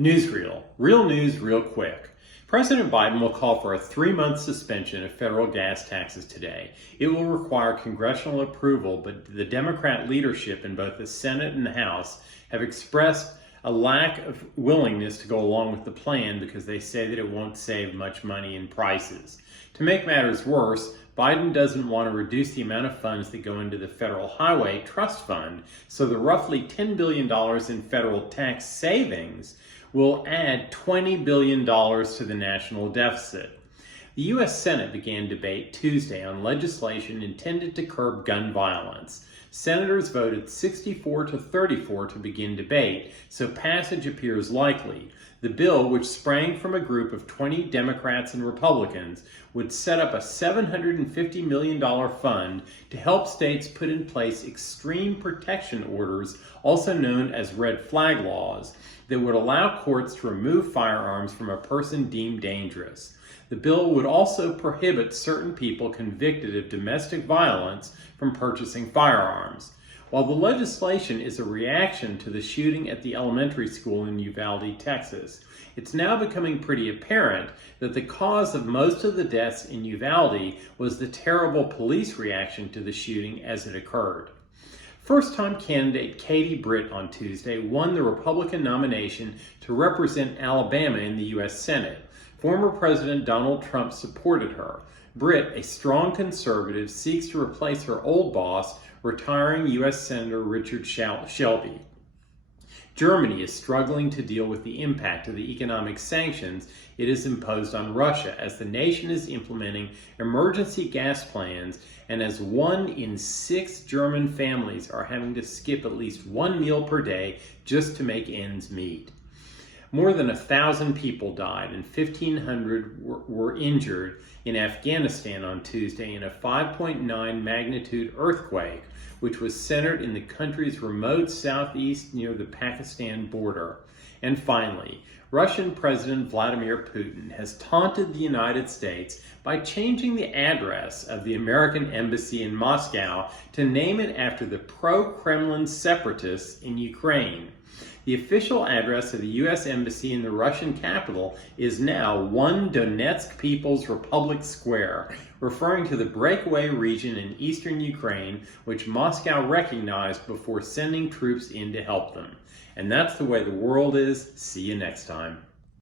Newsreel. Real news, real quick. President Biden will call for a 3-month suspension of federal gas taxes today. It will require congressional approval, but the Democrat leadership in both the Senate and the House have expressed a lack of willingness to go along with the plan because they say that it won't save much money in prices. To make matters worse, Biden doesn't want to reduce the amount of funds that go into the Federal Highway Trust Fund, so the roughly $10 billion in federal tax savings will add $20 billion to the national deficit. The U.S. Senate began debate Tuesday on legislation intended to curb gun violence. Senators voted 64 to 34 to begin debate, so passage appears likely. The bill, which sprang from a group of 20 Democrats and Republicans, would set up a $750 million fund to help states put in place extreme protection orders, also known as red flag laws, that would allow courts to remove firearms from a person deemed dangerous. The bill would also prohibit certain people convicted of domestic violence from purchasing firearms. While the legislation is a reaction to the shooting at the elementary school in Uvalde, Texas, it's now becoming pretty apparent that the cause of most of the deaths in Uvalde was the terrible police reaction to the shooting as it occurred. First-time candidate Katie Britt on Tuesday won the Republican nomination to represent Alabama in the U.S. Senate. Former President Donald Trump supported her. Britt, a strong conservative, seeks to replace her old boss, retiring U.S. Senator Richard Shelby. Germany is struggling to deal with the impact of the economic sanctions it has imposed on Russia as the nation is implementing emergency gas plans and as 1 in 6 German families are having to skip at least one meal per day just to make ends meet. More than 1,000 people died and 1,500 were injured in Afghanistan on Tuesday in a 5.9 magnitude earthquake, which was centered in the country's remote southeast near the Pakistan border. And finally, Russian President Vladimir Putin has taunted the United States by changing the address of the American embassy in Moscow to name it after the pro-Kremlin separatists in Ukraine. The official address of the U.S. Embassy in the Russian capital is now 1 Donetsk People's Republic Square, referring to the breakaway region in eastern Ukraine, which Moscow recognized before sending troops in to help them. And that's the way the world is. See you next time.